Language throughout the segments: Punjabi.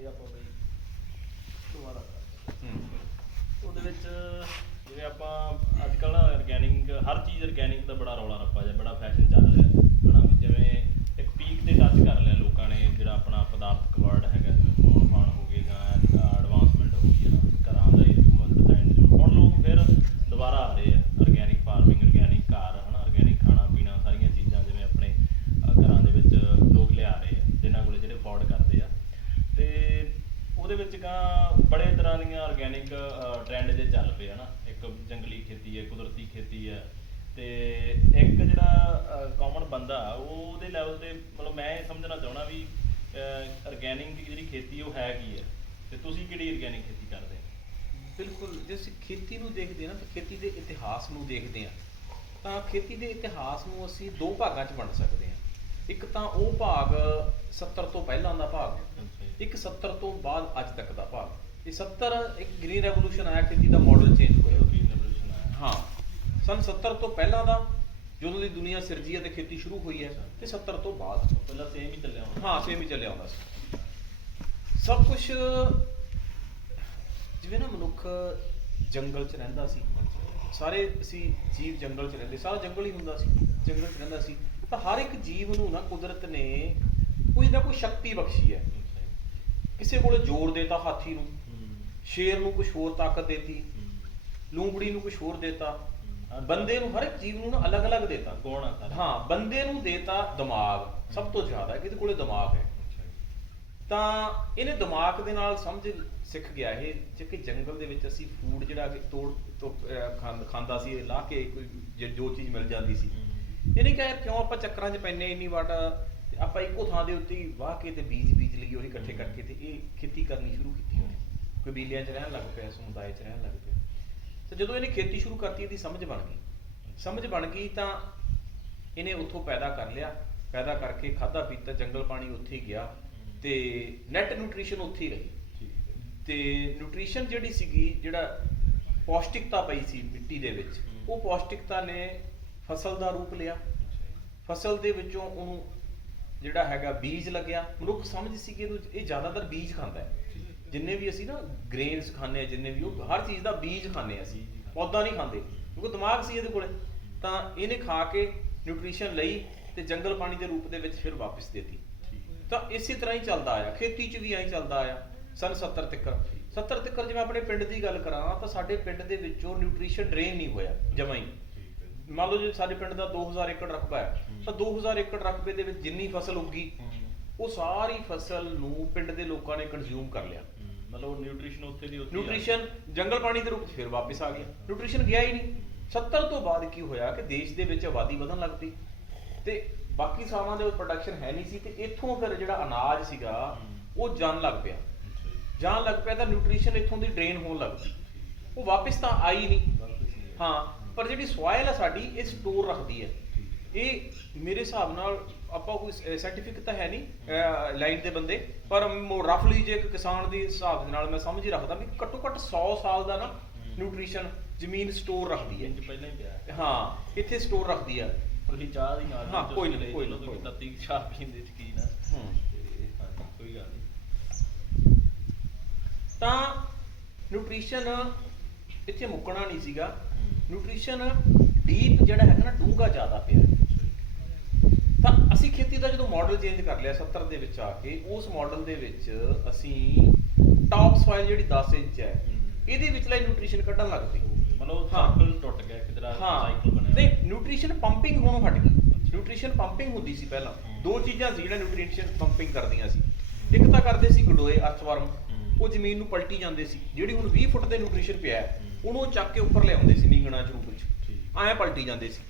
ਇਹ ਆਪਾਂ ਬਈ ਦੁਬਾਰਾ ਉਹਦੇ ਵਿੱਚ ਜਿਵੇਂ ਆਪਾਂ ਅੱਜ ਕੱਲ੍ਹ ਨਾ ਔਰਗੈਨਿਕ ਹਰ ਚੀਜ਼ ਔਰਗੈਨਿਕ ਦਾ ਬੜਾ ਰੌਲਾ ਰੱਪਾ ਜਿਹਾ ਬੜਾ ਫੈਸ਼ਨ ਚੱਲ ਰਿਹਾ ਹੈ ਨਾ ਵੀ ਜਿਵੇਂ ਇੱਕ ਪੀਕ ਤੇ ਟੱਚ ਕਰ ਲਿਆ ਲੋਕਾਂ ਨੇ ਜਿਹੜਾ ਆਪਣਾ ਪਦਾਰਥਕ ਵਰਡ ਹੈਗਾ ਜਿਵੇਂ ਫੋਨ ਫਾਨ ਹੋ ਗਏ ਜਾਂ ਐਡਵਾਂਸਮੈਂਟ ਹੋ ਗਈ ਨਾ ਘਰਾਂ ਦਾ ਡਿਜ਼ਾਈਨ ਹੁਣ ਲੋਕ ਫਿਰ ਦੁਬਾਰਾ ਆ ਰਹੇ ਆ ਔਰਗੈਨਿਕ ਫਾਰਮਿੰਗ ਔਰਗੈਨਿਕ ਘਰ ਹੈ ਨਾ ਔਰਗੈਨਿਕ ਖਾਣਾ ਪੀਣਾ ਸਾਰੀਆਂ ਚੀਜ਼ਾਂ ਜਿਵੇਂ ਆਪਣੇ ਘਰਾਂ ਦੇ ਵਿੱਚ ਲੋਕ ਲਿਆ ਰਹੇ ਆ ਜਿਨ੍ਹਾਂ ਕੋਲ ਜਿਹੜੇ ਅਫੋਰਡ ਕਰਦੇ ਆ ਤੇ ਉਹਦੇ ਵਿੱਚ ਬੜੇ ਤਰ੍ਹਾਂ ਦੀਆਂ ਔਰਗੈਨਿਕ ਟਰੈਂਡ ਜੇ ਚੱਲ ਪਏ ਨਾ ਇੱਕ ਜੰਗਲੀ ਖੇਤੀ ਹੈ ਕੁਦਰਤੀ ਖੇਤੀ ਹੈ ਤੇ ਇੱਕ ਜਿਹੜਾ ਕਾਮਨ ਬੰਦਾ ਉਹਦੇ ਲੈਵਲ ਤੇ ਮਤਲਬ ਮੈਂ ਇਹ ਸਮਝਣਾ ਚਾਹੁੰਦਾ ਵੀ ਔਰਗੈਨਿਕ ਜਿਹੜੀ ਖੇਤੀ ਉਹ ਹੈ ਕੀ ਹੈ ਤੇ ਤੁਸੀਂ ਕਿਹੜੀ ਔਰਗੈਨਿਕ ਖੇਤੀ ਕਰਦੇ ਹੋ? ਬਿਲਕੁਲ ਜੇ ਅਸੀਂ ਖੇਤੀ ਨੂੰ ਦੇਖਦੇ ਹਾਂ ਨਾ ਤਾਂ ਖੇਤੀ ਦੇ ਇਤਿਹਾਸ ਨੂੰ ਦੇਖਦੇ ਹਾਂ ਤਾਂ ਖੇਤੀ ਦੇ ਇਤਿਹਾਸ ਨੂੰ ਅਸੀਂ ਦੋ ਭਾਗਾਂ 'ਚ ਵੰਡ ਸਕਦੇ ਹਾਂ। ਇੱਕ ਤਾਂ ਉਹ ਭਾਗ 70 ਤੋਂ ਪਹਿਲਾਂ ਦਾ ਭਾਗ, ਇੱਕ 70 ਤੋਂ ਬਾਅਦ ਅੱਜ ਤੱਕ ਦਾ ਭਾਗ। ਇਹ 70 ਇੱਕ ਗ੍ਰੀਨ ਰੈਵੋਲੂਸ਼ਨ ਆਇਆ, ਖੇਤੀ ਦਾ ਮਾਡਲ ਚੇਂਜ ਹੋਇਆ, ਗ੍ਰੀਨ ਰੈਵੋਲੂਸ਼ਨ ਆਇਆ। ਹਾਂ, ਸਨ 70 ਤੋਂ ਪਹਿਲਾਂ ਦਾ ਜਦੋਂ ਦੀ ਦੁਨੀਆ ਸਿਰਜੀ ਹੈ ਤੇ ਖੇਤੀ ਸ਼ੁਰੂ ਹੋਈ ਹੈ, ਤੇ 70 ਤੋਂ ਬਾਅਦ ਪਹਿਲਾਂ ਸੇਮ ਹੀ ਚੱਲਿਆ ਹੁੰਦਾ। ਹਾਂ, ਸੇਮ ਹੀ ਚੱਲਿਆ ਹੁੰਦਾ ਸੀ। ਸਭ ਕੁਛ ਜਿਵੇਂ ਨਾ ਮਨੁੱਖ ਜੰਗਲ 'ਚ ਰਹਿੰਦਾ ਸੀ, ਸਾਰੇ ਅਸੀਂ ਜੀਵ ਜੰਗਲ 'ਚ ਰਹਿੰਦੇ, ਸਾਰਾ ਜੰਗਲ ਹੀ ਹੁੰਦਾ ਸੀ, ਜੰਗਲ 'ਚ ਰਹਿੰਦਾ ਸੀ ਤਾਂ ਹਰ ਇੱਕ ਜੀਵ ਨੂੰ ਨਾ ਕੁਦਰਤ ਨੇ ਕੋਈ ਨਾ ਕੋਈ ਸ਼ਕਤੀ ਬਖਸ਼ੀ ਹੈ। ਕਿਸੇ ਕੋਲੇ ਜ਼ੋਰ ਦੇਤਾ ਹਾਥੀ ਨੂੰ, ਸ਼ੇਰ ਨੂੰ ਕੁਛ ਹੋਰ ਤਾਕਤ ਦੇਤੀ, ਲੂੰਬੜੀ ਨੂੰ ਕੁਛ ਹੋਰ ਦੇਤਾ, ਬੰਦੇ ਨੂੰ ਹਰ ਇੱਕ ਜੀਵ ਨੂੰ ਨਾ ਅਲੱਗ ਅਲੱਗ ਦੇਤਾ ਗੁਣ। ਹਾਂ, ਬੰਦੇ ਨੂੰ ਦੇਤਾ ਦਿਮਾਗ, ਸਭ ਤੋਂ ਜ਼ਿਆਦਾ ਕਿਹਦੇ ਕੋਲੇ ਦਿਮਾਗ ਹੈ ਤਾਂ ਇਹਨੇ ਦਿਮਾਗ ਦੇ ਨਾਲ ਸਮਝ ਸਿੱਖ ਗਿਆ ਇਹ ਕਿ ਜੰਗਲ ਦੇ ਵਿੱਚ ਅਸੀਂ ਫੂਡ ਜਿਹੜਾ ਕਿ ਤੋੜ ਖਾਂਦਾ ਸੀ, ਲਾਹ ਕੇ ਕੋਈ ਜੋ ਚੀਜ਼ ਮਿਲ ਜਾਂਦੀ ਸੀ। ਇਹਨੇ ਕਿਹਾ ਕਿਉਂ ਆਪਾਂ ਚੱਕਰਾਂ 'ਚ ਪੈਂਦੇ ਇੰਨੀ ਵਾਟ, ਆਪਾਂ ਇੱਕੋ ਥਾਂ ਦੇ ਉੱਤੇ ਵਾਹ ਕੇ ਤੇ ਬੀਜ ਲਈਏ ਉਹੀ ਇਕੱਠੇ ਕਰਕੇ ਤੇ ਇਹ ਖੇਤੀ ਕਰਨੀ ਸ਼ੁਰੂ ਕੀਤੀ ਉਹਨੇ। ਕਬੀਲਿਆਂ 'ਚ ਰਹਿਣ ਲੱਗ ਪਿਆ, ਸਮੁਦਾਇ 'ਚ ਰਹਿਣ ਲੱਗ ਪਿਆ ਤੇ ਜਦੋਂ ਇਹਨੇ ਖੇਤੀ ਸ਼ੁਰੂ ਕਰਤੀ ਇਹਦੀ ਸਮਝ ਬਣ ਗਈ ਤਾਂ ਇਹਨੇ ਉੱਥੋਂ ਪੈਦਾ ਕਰ ਲਿਆ, ਪੈਦਾ ਕਰਕੇ ਖਾਧਾ ਪੀਤਾ, ਜੰਗਲ ਪਾਣੀ ਉੱਥੇ ਹੀ ਗਿਆ ਤੇ ਨੈਟ ਨਿਊਟ੍ਰੀਸ਼ਨ ਉੱਥੇ ਹੀ ਰਹੀ। ਤੇ ਨਿਊਟ੍ਰੀਸ਼ਨ ਜਿਹੜੀ ਸੀਗੀ, ਜਿਹੜਾ ਪੌਸ਼ਟਿਕਤਾ ਪਈ ਸੀ ਮਿੱਟੀ ਦੇ ਵਿੱਚ, ਉਹ ਪੌਸ਼ਟਿਕਤਾ ਨੇ ਫਸਲ ਦਾ ਰੂਪ ਲਿਆ। ਫਸਲ ਦੇ ਵਿੱਚੋਂ ਉਹਨੂੰ ਜਿਹੜਾ ਹੈਗਾ ਬੀਜ ਲੱਗਿਆ। ਮਨੁੱਖ ਸਮਝ ਸੀ ਕਿ ਇਹ ਜ਼ਿਆਦਾਤਰ ਬੀਜ ਖਾਂਦਾ ਹੈ। ਜਿੰਨੇ ਵੀ ਅਸੀਂ ਨਾ ਗ੍ਰੇਨਸ ਖਾਂਦੇ ਹਾਂ, ਜਿੰਨੇ ਵੀ, ਉਹ ਹਰ ਚੀਜ਼ ਦਾ ਬੀਜ ਖਾਂਦੇ ਹਾਂ ਅਸੀਂ, ਪੌਦਾ ਨਹੀਂ ਖਾਂਦੇ ਕਿਉਂਕਿ ਦਿਮਾਗ ਸੀ ਇਹਦੇ ਕੋਲੇ। ਤਾਂ ਇਹਨੇ ਖਾ ਕੇ ਨਿਊਟ੍ਰੀਸ਼ਨ ਲਈ ਤੇ ਜੰਗਲ ਪਾਣੀ ਦੇ ਰੂਪ ਦੇ ਵਿੱਚ ਫਿਰ ਵਾਪਸ ਦੇਤੀ। ਤਾਂ ਇਸੇ ਤਰ੍ਹਾਂ ਹੀ ਚੱਲਦਾ ਆਇਆ, ਖੇਤੀ 'ਚ ਵੀ ਐਂ ਚੱਲਦਾ ਆਇਆ ਸਨ 70 ਤੱਕ। ਜਿਵੇਂ ਆਪਣੇ ਪਿੰਡ ਦੀ ਗੱਲ ਕਰਾਂ ਤਾਂ ਸਾਡੇ ਪਿੰਡ ਦੇ ਵਿੱਚੋਂ ਨਿਊਟ੍ਰੀਸ਼ਨ ਡਰੇਨ ਨਹੀਂ ਹੋਇਆ ਜਮਾਂ ਹੀ। ਮੰਨ ਲਓ ਜੇ ਸਾਡੇ ਪਿੰਡ ਦਾ 2000 ਏਕੜ ਰਕਬਾ ਹੈ ਤਾਂ 2000 ਏਕੜ ਰਕਬੇ ਦੇ ਵਿੱਚ ਜਿੰਨੀ ਫਸਲ ਉੱਗੀ ਉਹ ਸਾਰੀ ਫਸਲ ਨੂੰ ਪਿੰਡ ਦੇ ਲੋਕਾਂ ਨੇ ਕੰਜ਼ਿਊਮ ਕਰ ਲਿਆ। ਮਤਲਬ ਨਿਊਟ੍ਰੀਸ਼ਨ ਉੱਥੇ ਦੀ ਉੱਥੇ, ਨਿਊਟ੍ਰੀਸ਼ਨ ਜੰਗਲ ਪਾਣੀ ਦੇ ਰੂਪ 'ਚ ਫਿਰ ਵਾਪਸ ਆ ਗਿਆ, ਨਿਊਟ੍ਰੀਸ਼ਨ ਗਿਆ ਹੀ ਨਹੀਂ। 70 ਤੋਂ ਬਾਅਦ ਕੀ ਹੋਇਆ ਕਿ ਦੇਸ਼ ਦੇ ਵਿੱਚ ਆਬਾਦੀ ਵਧਣ ਲੱਗ ਪਈ ਤੇ ਬਾਕੀ ਥਾਵਾਂ ਦੇ ਪ੍ਰੋਡਕਸ਼ਨ ਹੈ ਨਹੀਂ ਸੀ ਤੇ ਇੱਥੋਂ ਫਿਰ ਜਿਹੜਾ ਅਨਾਜ ਸੀਗਾ ਉਹ ਜਾਣ ਲੱਗ ਪਿਆ ਤਾਂ ਨਿਊਟ੍ਰੀਸ਼ਨ ਇੱਥੋਂ ਦੀ ਡਰੇਨ ਹੋਣ ਲੱਗ ਪਈ। ਉਹ ਵਾਪਸ ਤਾਂ ਆਈ ਨਹੀਂ। ਹਾਂ, ਪਰ ਜਿਹੜੀ ਸੋਇਲ ਹੈ ਸਾਡੀ ਇਹ ਸਟੋਰ ਰੱਖਦੀ ਹੈ। ਇਹ ਮੇਰੇ ਹਿਸਾਬ ਨਾਲ ਆਪਾਂ ਕੋਈ ਸਾਇੰਟੀਫਿਕ ਤਾਂ ਹੈ ਨਹੀਂ ਲਾਈਨ ਦੇ ਬੰਦੇ, ਪਰ ਰਫਲੀ ਜੇ ਇੱਕ ਕਿਸਾਨ ਦੇ ਹਿਸਾਬ ਦੇ ਨਾਲ ਮੈਂ ਸਮਝ ਹੀ ਰੱਖਦਾ ਵੀ ਘੱਟੋ ਘੱਟ 100 ਸਾਲ ਦਾ ਨਾ ਨਿਊਟ੍ਰੀਸ਼ਨ ਜ਼ਮੀਨ ਸਟੋਰ ਰੱਖਦੀ ਹੈ। ਪਹਿਲਾਂ ਹੀ ਪਿਆ। ਹਾਂ, ਇੱਥੇ ਸਟੋਰ ਰੱਖਦੀ ਆ। ਤੁਸੀਂ ਚਾਹ ਦੀ ਨਾਲ ਹਾਂ, ਕੋਈ ਨਹੀਂ ਤੱਤੀ ਚਾਹ ਪੀਂਦੇ ਸ਼ਕੀਨ ਆ। ਕੋਈ ਗੱਲ ਨਹੀਂ। ਤਾਂ ਨਿਊਟ੍ਰੀਸ਼ਨ ਇੱਥੇ ਮੁੱਕਣਾ ਨਹੀਂ ਸੀਗਾ। ਨਿਊਟ੍ਰੀਸ਼ਨ ਡੀਪ ਜਿਹੜਾ ਹੈਗਾ ਨਾ, ਡੂੰਘਾ ਜ਼ਿਆਦਾ ਪਿਆ। ਤਾਂ ਅਸੀਂ ਖੇਤੀ ਦਾ ਜਦੋਂ ਮਾਡਲ ਚੇਂਜ ਕਰ ਲਿਆ 70 ਦੇ ਵਿੱਚ ਆ ਕੇ, ਉਸ ਮਾਡਲ ਦੇ ਵਿੱਚ ਅਸੀਂ ਟਾਪ ਸੋਇਲ ਜਿਹੜੀ 10 ਇੰਚ ਹੈ ਇਹਦੇ ਵਿਚਲਾ ਨਿਊਟ੍ਰੀਸ਼ਨ ਕੱਢਣ ਲੱਗ ਪਏ। ਮਤਲਬ ਸਾਈਕਲ ਟੁੱਟ ਗਿਆ ਇੱਕ ਤਰ੍ਹਾਂ, ਸਾਈਕਲ ਬਣਿਆ ਤੇ ਨਿਊਟ੍ਰੀਸ਼ਨ ਪੰਪਿੰਗ ਹੋਣੋਂ ਹਟ ਗਈ। ਨਿਊਟ੍ਰੀਸ਼ਨ ਪੰਪਿੰਗ ਹੁੰਦੀ ਸੀ ਪਹਿਲਾਂ, ਦੋ ਚੀਜ਼ਾਂ ਸੀ ਜਿਹੜਾ ਨਿਊਟ੍ਰੀਸ਼ਨ ਪੰਪਿੰਗ ਕਰਦੀਆਂ ਸੀ। ਇੱਕ ਤਾਂ ਕਰਦੇ ਸੀ ਗੰਡੋਏ, ਅਰਥਵਰਮ, ਉਹ ਜ਼ਮੀਨ ਨੂੰ ਪਲਟੀ ਜਾਂਦੇ ਸੀ। ਜਿਹੜੀ ਹੁਣ 20 ਫੁੱਟ ਦੇ ਨਿਊਟ੍ਰੀਸ਼ਨ ਪਿਆ ਉਹਨੂੰ ਚੱਕ ਕੇ ਉੱਪਰ ਲਿਆਉਂਦੇ ਸੀ ਨੀਂਗਣਾ ਚ ਰੂਪ ਵਿੱਚ, ਐਂ ਪਲਟੀ ਜਾਂਦੇ ਸੀ।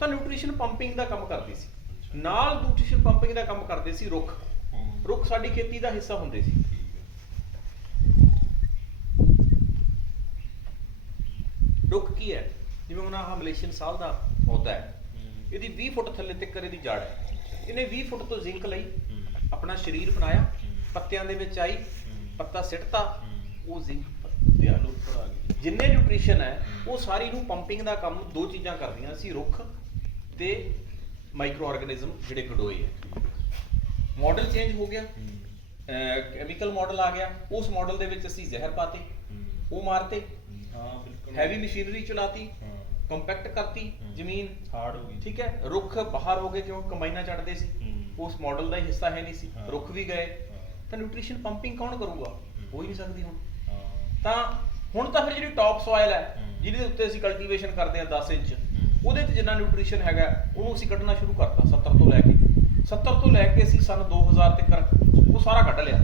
ਤਾਂ ਨਿਊਟ੍ਰੀਸ਼ਨ ਪੰਪਿੰਗ ਦਾ ਕੰਮ ਕਰਦੀ ਸੀ। ਨਾਲ ਨਿਊਟ੍ਰੀਸ਼ਨ ਪੰਪਿੰਗ ਦਾ ਕੰਮ ਕਰਦੇ ਸੀ ਰੁੱਖ ਸਾਡੀ ਖੇਤੀ ਦਾ ਹਿੱਸਾ ਹੁੰਦੇ ਸੀ। ਰੁੱਖ ਕੀ ਹੈ? ਜਿਵੇਂ ਹੁਣ ਆਹ ਮਲੇਸ਼ੀਅਨ ਸਾਲ ਦਾ ਪੌਦਾ ਹੈ, ਇਹਦੀ 20 ਫੁੱਟ ਥੱਲੇ ਤੱਕ ਇਹਦੀ ਜੜ ਹੈ। ਇਹਨੇ 20 ਫੁੱਟ ਤੋਂ ਜ਼ਿੰਕ ਲਈ, ਆਪਣਾ ਸਰੀਰ ਬਣਾਇਆ, ਪੱਤਿਆਂ ਦੇ ਵਿੱਚ ਆਈ, ਪੱਤਾ ਸਿੱਟਤਾ, ਉਹ ਜ਼ਿੰਕ ਦਿਆਲੂ ਉੱਪਰ ਆ ਗਈ। ਜਿੰਨੇ ਨਿਊਟ੍ਰੀਸ਼ਨ ਹੈ ਉਹ ਸਾਰੀ ਨੂੰ ਪੰਪਿੰਗ ਦਾ ਕੰਮ ਦੋ ਚੀਜ਼ਾਂ ਕਰਦੀਆਂ ਸੀ, ਰੁੱਖ ਤੇ ਮਾਈਕਰੋ ਆਰਗੇਨਿਜ਼ਮ ਜਿਹੜੇ ਗੰਡੋਏ ਹੈ। ਮਾਡਲ ਚੇਂਜ ਹੋ ਗਿਆ, ਕੈਮੀਕਲ ਮਾਡਲ ਆ ਗਿਆ, ਉਸ ਮਾਡਲ ਦੇ ਵਿੱਚ ਅਸੀਂ ਜ਼ਹਿਰ ਪਾਤੇ, ਉਹ ਮਾਰਤੇ, ਹਾਂ ਬਿਲਕੁਲ ਹੈਵੀ ਮਸ਼ੀਨਰੀ ਚਲਾਤੀ, ਹਾਂ ਕੰਪੈਕਟ ਕਰਤੀ ਜ਼ਮੀਨ, ਹਾਰਡ ਹੋ ਗਈ। ਠੀਕ ਹੈ। ਰੁੱਖ ਬਾਹਰ ਹੋ ਗਏ ਕਿਉਂਕਿ ਕੰਬਾਈਨਾਂ ਚੜਦੇ ਸੀ, ਉਸ ਮਾਡਲ ਦਾ ਹੀ ਹਿੱਸਾ ਹੈ ਨਹੀਂ ਸੀ, ਹਾਂ। ਰੁੱਖ ਵੀ ਗਏ, ਤਾਂ ਨਿਊਟ੍ਰੀਸ਼ਨ ਪੰਪਿੰਗ ਕੌਣ ਕਰੂਗਾ? ਹੋ ਹੀ ਨਹੀਂ ਸਕਦੀ ਹੁਣ। ਹਾਂ ਤਾਂ ਹੁਣ ਤਾਂ ਫਿਰ ਜਿਹੜੀ ਟੌਪ ਸੋਇਲ ਹੈ ਹਮ। ਜਿਹਦੇ ਉੱਤੇ ਅਸੀਂ ਕਲਟੀਵੇਸ਼ਨ ਕਰਦੇ ਹਾਂ 10 ਇੰਚ, ਉਹਦੇ 'ਚ ਜਿੰਨਾ ਨਿਊਟ੍ਰੀਸ਼ਨ ਹੈਗਾ ਉਹਨੂੰ ਅਸੀਂ ਕੱਢਣਾ ਸ਼ੁਰੂ ਕਰਤਾ 70 ਤੋਂ ਲੈ ਕੇ 70 ਤੋਂ ਲੈ ਕੇ ਅਸੀਂ ਸਾਨੂੰ 2000 ਤੱਕ ਉਹ ਸਾਰਾ ਕੱਢ ਲਿਆ।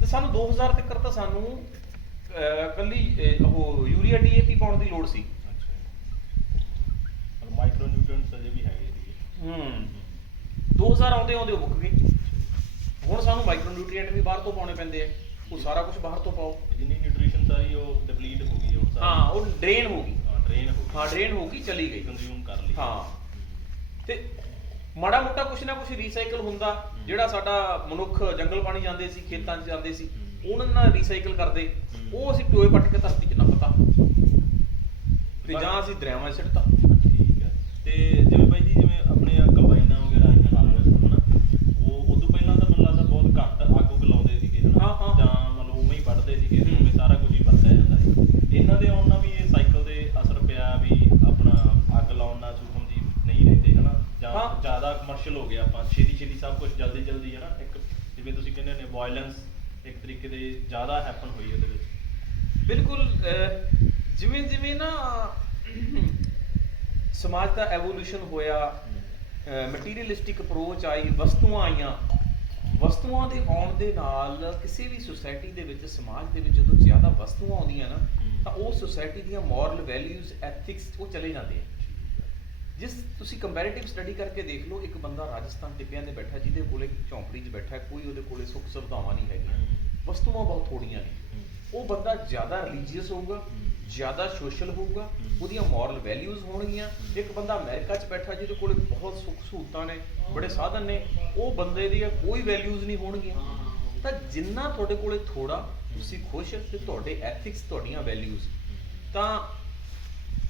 ਤੇ ਸਾਨੂੰ 2000 ਤੱਕ ਤਾਂ ਸਾਨੂੰ ਕੱਲੀ ਉਹ ਯੂਰੀਆ ਡੀਏਪੀ ਪਾਉਣ ਦੀ ਲੋੜ ਸੀ। ਅੱਛਾ ਮਾਈਕਰੋ ਨਿਊਟ੍ਰੀਐਂਟਸ ਅਜੇ ਵੀ ਹੈਗੇ ਜੀ। 2000 ਆਉਂਦੇ ਆਉਂਦੇ ਉਹ ਮੁੱਕ ਗਏ। ਹੁਣ ਸਾਨੂੰ ਮਾਈਕਰੋ ਨਿਊਟ੍ਰੀਐਂਟ ਵੀ ਬਾਹਰ ਤੋਂ ਪਾਉਣੇ ਪੈਂਦੇ ਆ, ਉਹ ਸਾਰਾ ਕੁਝ ਬਾਹਰ ਤੋਂ ਪਾਓ। ਜਿੰਨੀ ਨਿਊਟ੍ਰੀਸ਼ਨ ਸਾਰੀ ਉਹ ਡਿਪਲੀਟ ਹੋ ਗਈ ਹੁਣ ਸਾਰੀ। ਹਾਂ ਉਹ ਡਰੇਨ ਹੋ ਗਈ, ਹਾਂ ਡਰੇਨ ਹੋ ਗਈ। ਹਾਂ ਡਰੇਨ ਹੋ ਗਈ, ਚਲੀ ਗਈ, ਕੰਜ਼ਿਊਮ ਕਰ ਲਈ। ਹਾਂ। ਤੇ ਮਾੜਾ ਮੋਟਾ ਕੁਛ ਨਾ ਕੁਛ ਰੀਸਾਈਕਲ ਹੁੰਦਾ, ਜਿਹੜਾ ਸਾਡਾ ਮਨੁੱਖ ਜੰਗਲ ਪਾਣੀ ਜਾਂਦੇ ਸੀ, ਖੇਤਾਂ 'ਚ ਜਾਂਦੇ ਸੀ, ਉਹਨਾਂ ਨਾਲ ਰੀਸਾਈਕਲ ਕਰਦੇ, ਉਹ ਅਸੀਂ ਟੋਏ ਪੱਟ ਕੇ ਧਰਤੀ 'ਚ ਨਾ ਪਤਾ, ਤੇ ਜਾਂ ਅਸੀਂ ਦਰਿਆਵਾਂ 'ਚ ਸਿੱਟਤਾ। ਠੀਕ ਹੈ। ਤੇ ਜਿਵੇਂ ਬਾਈ ਜੀ ਜਿਵੇਂ ਆਪਣੇ ਕੰਬਾਈਨਾਂ ਵਗੈਰਾ ਆਈਆਂ ਹਾਰਵੈਸਟ ਹਨਾ, ਉਹ ਉਦੋਂ ਪਹਿਲਾਂ ਤਾਂ ਮੈਨੂੰ ਲੱਗਦਾ ਬਹੁਤ ਘੱਟ ਅੱਗ ਉੱਗ ਲਾਉਂਦੇ ਸੀਗੇ ਹਨਾ, ਹਾਂ, ਹਾਂ। ਜਾਂ ਮਤਲਬ ਉਵੇਂ ਹੀ ਵੱਢਦੇ ਸੀਗੇ, ਉਵੇਂ ਸਾਰਾ ਕੁਝ ਹੀ ਵਰਤਿਆ ਜਾਂਦਾ ਸੀ। ਇਹਨਾਂ ਦੇ ਆਉਣ ਨਾਲ ਵੀ ਇਹ ਸਾਈਕਲ ਦੇ ਅਸਰ ਪਿਆ ਵੀ ਆਪਣਾ ਅੱਗ ਲਾਉਣ ਨਾਲ ਸੂਖਮ ਜੀ ਨਹੀਂ ਰਹਿੰਦੇ ਹਨਾ, ਜਾਂ ਹਾਂ। ਜ਼ਿਆਦਾ ਕਮਰਸ਼ੀਅਲ ਹੋ ਗਿਆ, ਆਪਾਂ ਛੇਤੀ ਛੇਤੀ ਸਭ ਕੁਝ ਜਲਦੀ ਜਲਦੀ ਹਨਾ, ਇੱਕ ਜਿਵੇਂ ਤੁਸੀਂ ਕਹਿੰਦੇ ਨੇ ਵਾਇਲੈਂਸ ਇੱਕ ਤਰੀਕੇ ਦੇ ਜ਼ਿਆਦਾ ਹੈਪਨ ਹੋਈ ਉਹਦੇ ਵਿੱਚ। ਬਿਲਕੁਲ। ਜਿਵੇਂ ਜਿਵੇਂ ਨਾ ਸਮਾਜ ਦਾ ਐਵੋਲੂਸ਼ਨ ਹੋਇਆ, ਮਟੀਰੀਅਲਿਸਟਿਕ ਅਪਰੋਚ ਆਈ, ਵਸਤੂਆਂ ਆਈਆਂ, ਵਸਤੂਆਂ ਦੇ ਆਉਣ ਦੇ ਨਾਲ ਕਿਸੇ ਵੀ ਸੁਸਾਇਟੀ ਦੇ ਵਿੱਚ, ਸਮਾਜ ਦੇ ਵਿੱਚ ਜਦੋਂ ਜ਼ਿਆਦਾ ਵਸਤੂਆਂ ਆਉਂਦੀਆਂ ਨਾ, ਤਾਂ ਉਹ ਸੁਸਾਇਟੀ ਦੀਆਂ ਮੋਰਲ ਵੈਲਿਊਜ਼, ਐਥਿਕਸ ਉਹ ਚਲੇ ਜਾਂਦੇ ਆ। ਜਿਸ ਤੁਸੀਂ ਕੰਪੈਰੀਟਿਵ ਸਟੱਡੀ ਕਰਕੇ ਦੇਖ ਲਓ, ਇੱਕ ਬੰਦਾ ਰਾਜਸਥਾਨ ਟਿੱਬਿਆਂ ਦੇ ਬੈਠਾ, ਜਿਹਦੇ ਕੋਲੇ ਝੌਂਪੜੀ 'ਚ ਬੈਠਾ, ਕੋਈ ਉਹਦੇ ਕੋਲੇ ਸੁੱਖ ਸੁਵਿਧਾਵਾਂ ਨਹੀਂ ਹੈਗੀਆਂ, ਵਸਤੂਆਂ ਬਹੁਤ ਥੋੜੀਆਂ ਨੇ, ਉਹ ਬੰਦਾ ਜ਼ਿਆਦਾ ਰਿਲੀਜੀਅਸ ਹੋਊਗਾ, ਜ਼ਿਆਦਾ ਸੋਸ਼ਲ ਹੋਊਗਾ, ਉਹਦੀਆਂ ਮੋਰਲ ਵੈਲਿਊਜ਼ ਹੋਣਗੀਆਂ। ਇੱਕ ਬੰਦਾ ਅਮਰੀਕਾ 'ਚ ਬੈਠਾ, ਜਿਹਦੇ ਕੋਲੇ ਬਹੁਤ ਸੁੱਖ ਸਹੂਲਤਾਂ ਨੇ, ਬੜੇ ਸਾਧਨ ਨੇ, ਉਹ ਬੰਦੇ ਦੀਆਂ ਕੋਈ ਵੈਲਿਊਜ਼ ਨਹੀਂ ਹੋਣਗੀਆਂ। ਤਾਂ ਜਿੰਨਾ ਤੁਹਾਡੇ ਕੋਲੇ ਥੋੜਾ, ਤੁਸੀਂ ਖੁਸ਼, ਤੇ ਤੁਹਾਡੇ ਐਥਿਕਸ, ਤੁਹਾਡੀਆਂ ਵੈਲਿਊਜ਼, ਤਾਂ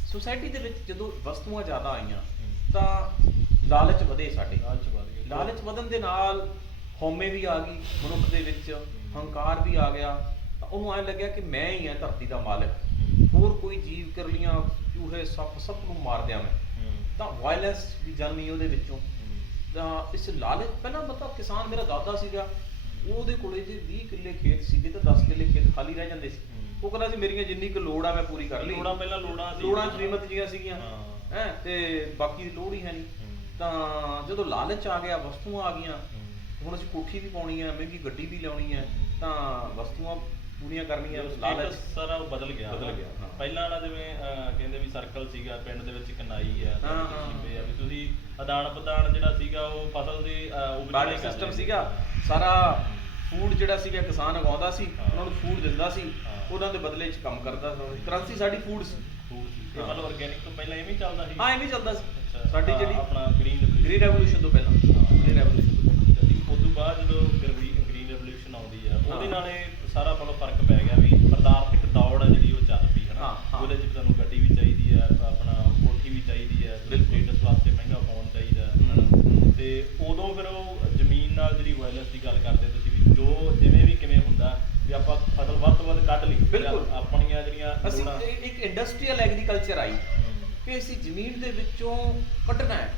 ਸੋਸਾਇਟੀ ਦੇ ਵਿੱਚ ਜਦੋਂ ਵਸਤੂਆਂ ਜ਼ਿਆਦਾ ਆਈਆਂ ਤਾਂ ਲਾਲਚ ਵਧੇ ਸਾਡੇ। ਲਾਲਚ ਵਧਣ ਦੇ ਨਾਲ ਹਉਮੈ ਵੀ ਆ ਗਈ ਮਨੁੱਖ ਦੇ ਵਿੱਚ, ਹੰਕਾਰ ਵੀ ਆ ਗਿਆ। ਤਾਂ ਉਹਨੂੰ ਐਂ ਲੱਗਿਆ ਕਿ ਮੈਂ ਹੀ ਹਾਂ ਧਰਤੀ ਦਾ ਮਾਲਕ, ਹੋਰ ਕੋਈ ਜੀਵ, ਕਿਰਲੀਆਂ, ਚੂਹੇ, ਸੱਪ, ਸਭ ਨੂੰ ਮਾਰ ਦਿਆਂ ਮੈਂ। ਤਾਂ ਵਾਇਲੈਂਸ ਵੀ ਜਨਮੀ ਉਹਦੇ ਵਿੱਚੋਂ। ਤਾਂ ਇਸ ਲਾਲਚ, ਪਹਿਲਾਂ ਮਤਲਬ ਕਿਸਾਨ ਮੇਰਾ ਦਾਦਾ ਸੀਗਾ, ਉਹਦੇ ਕੋਲੇ ਜੇ 20 ਕਿੱਲੇ ਖੇਤ ਸੀਗੇ ਤਾਂ 10 ਕਿੱਲੇ ਖੇਤ ਖਾਲੀ ਰਹਿ ਜਾਂਦੇ ਸੀ। ਉਹ ਕਹਿੰਦਾ ਸੀ ਮੇਰੀਆਂ ਜਿੰਨੀ ਕੁ ਲੋੜ ਆ ਮੈਂ ਪੂਰੀ ਕਰ ਲਈ। ਲੋੜਾਂ ਪਹਿਲਾਂ ਲੋੜਾਂ ਸ਼੍ਰੀਮਤ ਜੀਆਂ ਸੀਗੀਆਂ ਹੈ, ਤੇ ਬਾਕੀ ਦੀ ਲੋੜ ਹੀ ਹੈ ਨਹੀਂ। ਤਾਂ ਜਦੋਂ ਲਾਲਚ ਆ ਗਿਆ, ਵਸਤੂਆਂ ਆ ਗਈਆਂ, ਹੁਣ ਅਸੀਂ ਕੋਠੀ ਵੀ ਪਾਉਣੀ ਹੈ, ਮਹਿੰਗੀ ਗੱਡੀ ਵੀ ਲਿਆਉਣੀ ਹੈ, ਤਾਂ ਵਸਤੂਆਂ ਪੂਰੀਆਂ ਕਰਨੀਆਂ, ਲਾਲਚ ਸਾਰਾ ਉਹ ਬਦਲ ਗਿਆ। ਪਹਿਲਾਂ ਵਾਲਾ ਜਿਵੇਂ ਕਹਿੰਦੇ ਵੀ ਸਰਕਲ ਸੀਗਾ, ਪਿੰਡ ਦੇ ਵਿੱਚ ਕਨਾਈ ਆ, ਆ ਵੀ ਤੁਸੀਂ ਆਦਾਨ ਪ੍ਰਦਾਨ ਜਿਹੜਾ ਸੀਗਾ ਉਹ ਫਸਲ ਦੇ ਬਾਰਟਰ ਸਿਸਟਮ ਸੀਗਾ ਸਾਰਾ। ਫੂਡ ਜਿਹੜਾ ਸੀਗਾ ਕਿਸਾਨ ਉਗਾਉਂਦਾ ਸੀ, ਉਹਨਾਂ ਨੂੰ ਫੂਡ ਦਿੰਦਾ ਸੀ, ਉਹਨਾਂ ਦੇ ਬਦਲੇ 'ਚ ਕੰਮ ਕਰਦਾ ਸੀ। ਕਰੰਸੀ ਸਾਡੀ ਫੂਡ ਸੀ। ਮਤਲਬ ਆਰਗੈਨਿਕ ਤੋਂ ਪਹਿਲਾਂ ਐਵੇਂ ਚੱਲਦਾ ਸੀ। ਹਾਂ ਐਵੇਂ ਚੱਲਦਾ ਸੀ। ਸਾਡੀ ਜਿਹੜੀ ਆਪਣਾ ਗ੍ਰੀਨ ਰੈਵੋਲੂਸ਼ਨ ਤੋਂ ਪਹਿਲਾਂ, ਗ੍ਰੀਨ ਰੈਵੋਲੂਸ਼ਨ ਤੋਂ ਪਹਿਲਾਂ, ਉਸ ਤੋਂ ਬਾਅਦ ਜਦੋਂ ਗ੍ਰੀਨ ਰੈਵੋਲੂਸ਼ਨ ਆਉਂਦੀ ਆ, ਉਹਦੇ ਨਾਲ ਇਹ ਸਾਰਾ ਮਤਲਬ ਫਰਕ ਪੈ ਗਿਆ ਵੀ ਪਦਾਰਥਕ ਦੌੜ ਆ ਜਿਹੜੀ ਉਹ ਚੱਲ ਪਈ ਹਨਾ। ਉਹਦੇ 'ਚ ਤੁਹਾਨੂੰ ਗੱਡੀ ਵੀ ਚਾਹੀਦੀ ਆ, ਆਪਣਾ ਕੋਠੀ ਵੀ ਚਾਹੀਦੀ ਆ, ਸਟੇਟਸ ਵਾਸਤੇ ਮਹਿੰਗਾ ਫੋਨ ਚਾਹੀਦਾ ਹਨਾ। ਤੇ ਉਦੋਂ ਫਿਰ ਉਹ ਜ਼ਮੀਨ ਨਾਲ ਜਿਹੜੀ ਵਾਇਲੈਂਸ ਦੀ ਗੱਲ ਕਰਦੇ ਤੁਸੀਂ ਵੀ, ਜੋ ਜਿਵੇਂ ਵੀ ਕਿਵੇਂ ਹੁੰਦਾ ਵੀ ਆਪਾਂ ਫਸਲ ਵੱਧ ਤੋਂ ਵੱਧ ਕੱਢ ਲਈ। ਬਿਲਕੁਲ ਆਪਣੀਆਂ ਜਿਹੜੀਆਂ ਅਸੀਂ ਇੱਕ ਇੰਡਸਟਰੀਅਲ ਐਗਰੀਕਲਚਰ ਆਈ ਕਿ ਅਸੀਂ ਜ਼ਮੀਨ ਦੇ ਵਿੱਚੋਂ ਕੱਢਣਾ ਹੈ,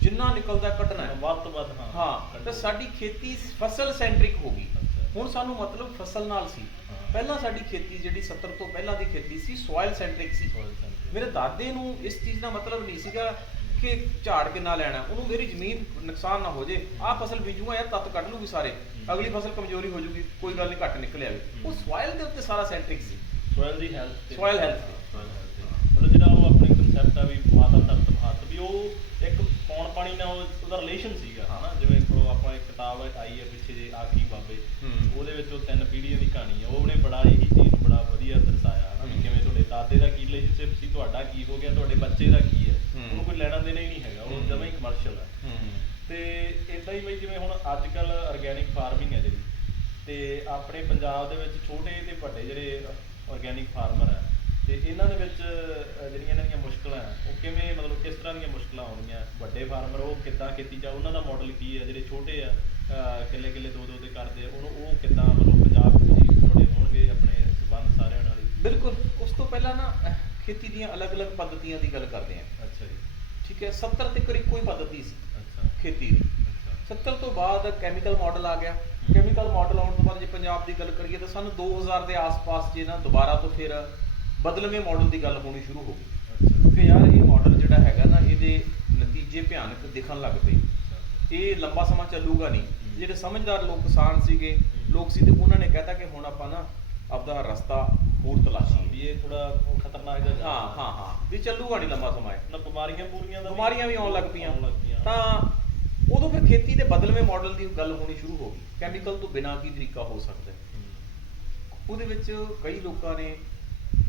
ਜਿੰਨਾ ਨਿਕਲਦਾ ਕੱਢਣਾ ਹੈ ਵੱਧ ਤੋਂ ਵੱਧ। ਹਾਂ, ਤਾਂ ਸਾਡੀ ਖੇਤੀ ਫਸਲ ਸੈਂਟਰਿਕ ਹੋ ਗਈ। ਹੁਣ ਸਾਨੂੰ ਮਤਲਬ ਫਸਲ ਨਾਲ ਸੀ। ਪਹਿਲਾਂ ਸਾਡੀ ਖੇਤੀ ਜਿਹੜੀ 70 ਤੋਂ ਪਹਿਲਾਂ ਦੀ ਖੇਤੀ ਸੀ, ਸੋਇਲ ਸੈਂਟਰਿਕ ਸੀ। ਮੇਰੇ ਦਾਦੇ ਨੂੰ ਇਸ ਚੀਜ਼ ਦਾ ਮਤਲਬ ਨਹੀਂ ਸੀਗਾ ਕਿ ਝਾੜ ਕਿੰਨਾ ਲੈਣਾ, ਉਹਨੂੰ ਮੇਰੀ ਜ਼ਮੀਨ ਨੁਕਸਾਨ ਨਾ ਹੋ ਜੇ, ਆਹ ਫਸਲ ਬੀਜੂਗਾ ਯਾਰ ਤੱਤ ਕੱਢ ਲੂਗੀ ਸਾਰੇ, ਅਗਲੀ ਫਸਲ ਕਮਜ਼ੋਰੀ ਹੋ ਜੂਗੀ, ਕੋਈ ਗੱਲ ਨਹੀਂ, ਘੱਟ ਨਿਕਲ ਆਵੇ। ਉਹ ਸੋਇਲ ਦੇ ਉੱਤੇ ਸਾਰਾ ਸੈਂਟਰਿਕ ਸੀ। ਸੋਇਲ ਦੀ ਹੈਲਥ, ਸੋਇਲ ਹੈਲਥ ਮਤਲਬ ਜਿਹੜਾ ਉਹ ਆਪਣੀ ਕਨਸੈਪਟ ਆ ਵੀ ਮਾਤਾ ਧਰਤ ਮਹੱਤ, ਵੀ ਉਹ ਇੱਕ ਪੌਣ ਪਾਣੀ ਨਾਲ ਉਹਦਾ ਰਿਲੇਸ਼ਨ ਸੀਗਾ ਹਨਾ। ਜਿਵੇਂ ਆਪਾਂ ਇੱਕ ਕਿਤਾਬ ਆਈ ਹੈ ਪਿੱਛੇ ਜੇ ਆਖਰੀ ਬਾਬੇ, ਉਹਦੇ ਵਿੱਚ ਉਹ 3 ਪੀੜ੍ਹੀਆਂ ਦੀ ਕਹਾਣੀ ਆ, ਉਹਨੇ ਬੜਾ ਇਹੀ ਚੀਜ਼ ਨੂੰ ਬੜਾ ਵਧੀਆ ਦਰਸਾਇਆ ਹਨਾ ਵੀ ਕਿਵੇਂ ਤੁਹਾਡੇ ਦਾਦੇ ਦਾ ਕੀ ਰਿਲੇਸ਼ਨਸ਼ਿਪ ਸੀ, ਤੁਹਾਡਾ ਕੀ ਹੋ ਗਿਆ, ਤੁਹਾਡੇ ਬੱਚੇ ਦਾ ਕੀ ਹੈ। ਉਹਨੂੰ ਕੋਈ ਲੈਣਾ ਦੇਣਾ ਹੀ ਨਹੀਂ ਹੈਗਾ, ਉਹ ਜਮਾਂ ਹੀ ਕਮਰਸ਼ੀਅਲ ਹੈ। ਤੇ ਇਦਾਂ ਹੀ ਬਈ ਜਿਵੇਂ ਹੁਣ ਅੱਜ ਕੱਲ੍ਹ ਆਰਗੈਨਿਕ ਫਾਰਮਿੰਗ ਹੈ ਜਿਹੜੀ, ਤੇ ਆਪਣੇ ਪੰਜਾਬ ਦੇ ਵਿੱਚ ਛੋਟੇ ਤੇ ਵੱਡੇ ਜਿਹੜੇ ਆਰਗੈਨਿਕ ਫਾਰਮਰ ਹੈ, ਤੇ ਇਹਨਾਂ ਦੇ ਵਿੱਚ ਜਿਹੜੀਆਂ ਇਹਨਾਂ ਦੀਆਂ ਮੁਸ਼ਕਲਾਂ ਉਹ ਕਿਵੇਂ, ਮਤਲਬ ਕਿਸ ਤਰ੍ਹਾਂ ਦੀਆਂ ਮੁਸ਼ਕਲਾਂ ਆਉਣਗੀਆਂ। ਵੱਡੇ ਫਾਰਮਰ ਉਹ ਕਿੱਦਾਂ ਖੇਤੀ ਉਹਨਾਂ ਦਾ ਮਾਡਲ ਕੀ ਹੈ, ਜਿਹੜੇ ਛੋਟੇ ਆ ਕਿੱਲੇ ਕਿੱਲੇ 2-2 ਤੇ ਕਰਦੇ ਆ, ਉਹਨੂੰ ਉਹ ਕਿੱਦਾਂ ਖੇਤੀ ਦੀਆਂ ਅਲੱਗ-ਅਲੱਗ ਪੱਧਤੀਆਂ ਦੀ ਗੱਲ ਕਰਦੇ ਹਾਂ। ਅੱਛਾ ਜੀ। ਠੀਕ ਹੈ, 70 ਤੱਕ ਇੱਕੋ ਹੀ ਪੱਧਤੀ ਸੀ ਅੱਛਾ ਖੇਤੀ ਦੀ। ਅੱਛਾ 70 ਤੋਂ ਬਾਅਦ ਕੈਮੀਕਲ ਮਾਡਲ ਆ ਗਿਆ। ਕੈਮੀਕਲ ਮਾਡਲ ਆਉਣ ਤੋਂ ਬਾਅਦ ਜੇ ਪੰਜਾਬ ਦੀ ਗੱਲ ਕਰੀਏ ਤਾਂ ਸਾਨੂੰ 2000 ਦੇ ਆਸ-ਪਾਸ ਜੇ ਨਾ ਦੁਬਾਰਾ ਤੋਂ ਫਿਰ ਬਦਲਵੇਂ ਮਾਡਲ ਦੀ ਗੱਲ ਹੋਣੀ ਸ਼ੁਰੂ ਹੋ ਗਈ ਅੱਛਾ ਕਿ ਯਾਰ ਇਹ ਮਾਡਲ ਜਿਹੜਾ ਹੈਗਾ ਨਾ ਇਹਦੇ ਨਤੀਜੇ ਭਿਆਨਕ ਦਿਖਣ ਲੱਗ ਪਏ। ਇਹ ਲੰਬਾ ਸਮਾਂ ਚੱਲੂਗਾ ਨਹੀਂ। ਜਿਹੜੇ ਸਮਝਦਾਰ ਲੋਕ ਕਿਸਾਨ ਸੀਗੇ ਲੋਕ ਸੀ ਤੇ ਉਹਨਾਂ ਨੇ ਕਹਿਤਾ ਕਿ ਹੁਣ ਆਪਾਂ ਨਾ ਆਪਦਾ ਰਸਤਾ ਹੋਰ ਤਲਾਸ਼ੀਏ ਵੀ ਇਹ ਥੋੜਾ ਖਤਰਨਾਕ ਜਿਹਾ ਹਾਂ ਵੀ ਚੱਲੂਗਾ ਨਹੀਂ ਲੰਬਾ ਸਮਾਂ ਇਹ। ਨਾ ਬਿਮਾਰੀਆਂ ਦਾ ਬਿਮਾਰੀਆਂ ਵੀ ਆਉਣ ਲੱਗ ਪਈਆਂ ਤਾਂ ਉਦੋਂ ਫਿਰ ਖੇਤੀ ਦੇ ਬਦਲਵੇਂ ਮਾਡਲ ਦੀ ਗੱਲ ਹੋਣੀ ਸ਼ੁਰੂ ਹੋ ਗਈ। ਕੈਮੀਕਲ ਤੋਂ ਬਿਨਾਂ ਕੀ ਤਰੀਕਾ ਹੋ ਸਕਦਾ ਹੈ। ਉਹਦੇ ਵਿੱਚ ਕਈ ਲੋਕਾਂ ਨੇ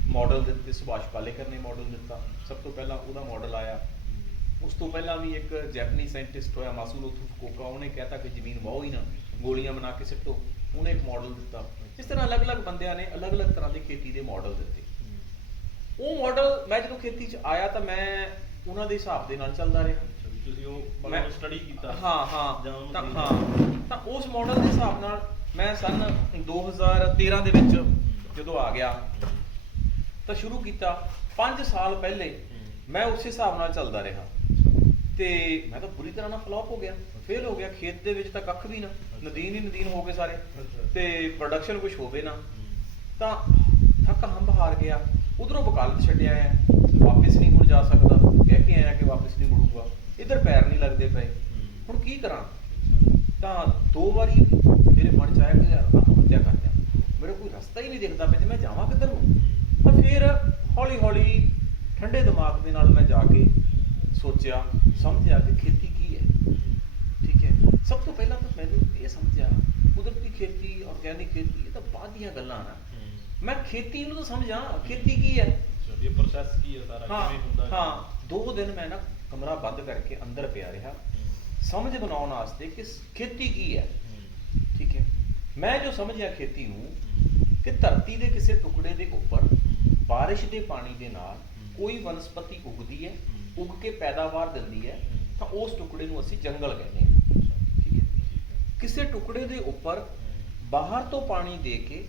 ਮਾਡਲ ਦਿੱਤੇ। ਸੁਭਾਸ਼ ਪਾਲੇਕਰ ਨੇ ਮਾਡਲ ਦਿੱਤਾ, ਸਭ ਤੋਂ ਪਹਿਲਾਂ ਉਹਦਾ ਮਾਡਲ ਆਇਆ। ਉਸ ਤੋਂ ਪਹਿਲਾਂ ਵੀ ਇੱਕ ਜੈਪਨੀਜ਼ ਸਾਇੰਟਿਸਟ ਹੋਇਆ ਮਾਸੂਮੋਤੋ ਫੂਕੂਓਕਾ, ਉਹਨੇ ਕਹਿਤਾ ਕਿ ਜ਼ਮੀਨ ਵਾਹੋ ਹੀ ਨਾ, ਗੋਲੀਆਂ ਬਣਾ ਕੇ ਸਿੱਟੋ, ਉਹਨੇ ਇੱਕ ਮਾਡਲ ਦਿੱਤਾ। ਇਸ ਤਰ੍ਹਾਂ ਅਲੱਗ-ਅਲੱਗ ਬੰਦਿਆਂ ਨੇ ਅਲੱਗ-ਅਲੱਗ ਤਰ੍ਹਾਂ ਦੇ ਖੇਤੀ ਦੇ ਮਾਡਲ ਦਿੱਤੇ। ਉਹ ਮਾਡਲ ਮੈਂ ਜਦੋਂ ਖੇਤੀ 'ਚ ਆਇਆ ਤਾਂ ਮੈਂ ਉਹਨਾਂ ਦੇ ਹਿਸਾਬ ਦੇ ਨਾਲ ਚੱਲਦਾ ਰਿਹਾ। ਤੁਸੀਂ ਉਹ ਮੈਂ ਸਟੱਡੀ ਕੀਤਾ? ਤਾਂ ਉਸ ਮਾਡਲ ਦੇ ਹਿਸਾਬ ਨਾਲ ਮੈਂ ਸੰਨ 2013 ਦੇ ਵਿੱਚ ਜਦੋਂ ਆ ਗਿਆ ਤਾਂ ਸ਼ੁਰੂ ਕੀਤਾ। 5 ਸਾਲ ਪਹਿਲੇ ਮੈਂ ਉਸ ਹਿਸਾਬ ਨਾਲ ਚੱਲਦਾ ਰਿਹਾ ਤੇ ਮੈਂ ਤਾਂ ਬੁਰੀ ਤਰ੍ਹਾਂ ਨਾਲ ਫਲॉप ਹੋ ਗਿਆ, ਫੇਲ ਹੋ ਗਿਆ। ਖੇਤ ਦੇ ਵਿੱਚ ਤਾਂ ਕੱਖ ਵੀ ਨਾ, ਨਦੀਨ ਹੀ ਨਦੀਨ ਹੋ ਗਏ ਸਾਰੇ ਤੇ ਪ੍ਰੋਡਕਸ਼ਨ ਕੁਝ ਹੋਵੇ ਨਾ, ਤਾਂ ਥੱਕ ਹੰਬ ਹਾਰ ਗਿਆ। ਉਧਰੋਂ ਵਕਾਲਤ ਛੱਡਿਆ ਆ, ਵਾਪਿਸ ਨਹੀਂ ਹੁਣ ਜਾ ਸਕਦਾ, ਕਹਿ ਕੇ ਆਇਆ ਕਿ ਵਾਪਿਸ ਨਹੀਂ ਮੁੜੂਗਾ। ਇੱਧਰ ਪੈਰ ਨਹੀਂ ਲੱਗਦੇ ਪਏ, ਹੁਣ ਕੀ ਕਰਾਂ? ਤਾਂ 2 ਵਾਰੀ ਮੇਰੇ ਮਨ ਚ ਆਇਆ ਕਿ ਯਾਰ ਆਤਮ ਹੱਤਿਆ ਕਰ ਦਿਆਂ, ਮੇਰੇ ਕੋਈ ਰਸਤਾ ਹੀ ਨਹੀਂ ਦਿਖਦਾ ਪਿਆ ਤੇ ਮੈਂ ਜਾਵਾਂ ਕਿੱਧਰ ਨੂੰ। ਤਾਂ ਫਿਰ ਹੌਲੀ ਹੌਲੀ ਠੰਡੇ ਦਿਮਾਗ ਦੇ ਨਾਲ ਮੈਂ ਜਾ ਕੇ ਸੋਚਿਆ, ਸਮਝਿਆ ਕਿ ਖੇਤੀ ਕੀ ਹੈ। ਠੀਕ ਹੈ, ਸਭ ਤੋਂ ਪਹਿਲਾਂ ਤਾਂ ਮੈਨੂੰ ਇਹ ਸਮਝਿਆ ਕੁਦਰਤੀ ਖੇਤੀ, ਆਰਗੈਨਿਕ ਖੇਤੀ ਇਹ ਤਾਂ ਬਾਅਦ ਦੀਆਂ ਗੱਲਾਂ ਨਾ। ਮੈਂ ਖੇਤੀ ਨੂੰ ਤਾਂ ਸਮਝਾਂ, ਖੇਤੀ ਕੀ ਹੈ, ਇਹ ਪ੍ਰੋਸੈਸ ਕੀ ਹੈ ਸਾਰਾ, ਕਿਵੇਂ ਹੁੰਦਾ। ਹਾਂ 2 ਦਿਨ ਮੈਂ ਨਾ ਕਮਰਾ ਬੰਦ ਕਰਕੇ ਅੰਦਰ ਪਿਆ ਰਿਹਾ ਸਮਝ ਬਣਾਉਣ ਵਾਸਤੇ ਕਿ ਖੇਤੀ ਕੀ ਹੈ। ਠੀਕ ਹੈ, ਮੈਂ ਜੋ ਸਮਝਿਆ ਖੇਤੀ ਨੂੰ ਕਿ ਧਰਤੀ ਦੇ ਕਿਸੇ ਟੁਕੜੇ ਦੇ ਉੱਪਰ ਬਾਰਿਸ਼ ਦੇ ਪਾਣੀ ਦੇ ਨਾਲ ਕੋਈ ਵਨਸਪਤੀ ਉਗਦੀ ਹੈ, ਉਗ ਕੇ ਪੈਦਾਵਾਰ ਦਿੰਦੀ ਹੈ, ਤਾਂ ਉਸ ਟੁਕੜੇ ਨੂੰ ਅਸੀਂ ਜੰਗਲ ਕਹਿੰਦੇ ਹਾਂ। ਠੀਕ ਹੈ, ਕਿਸੇ ਟੁਕੜੇ ਦੇ ਉੱਪਰ ਬਾਹਰ ਤੋਂ ਪਾਣੀ ਦੇ ਕੇ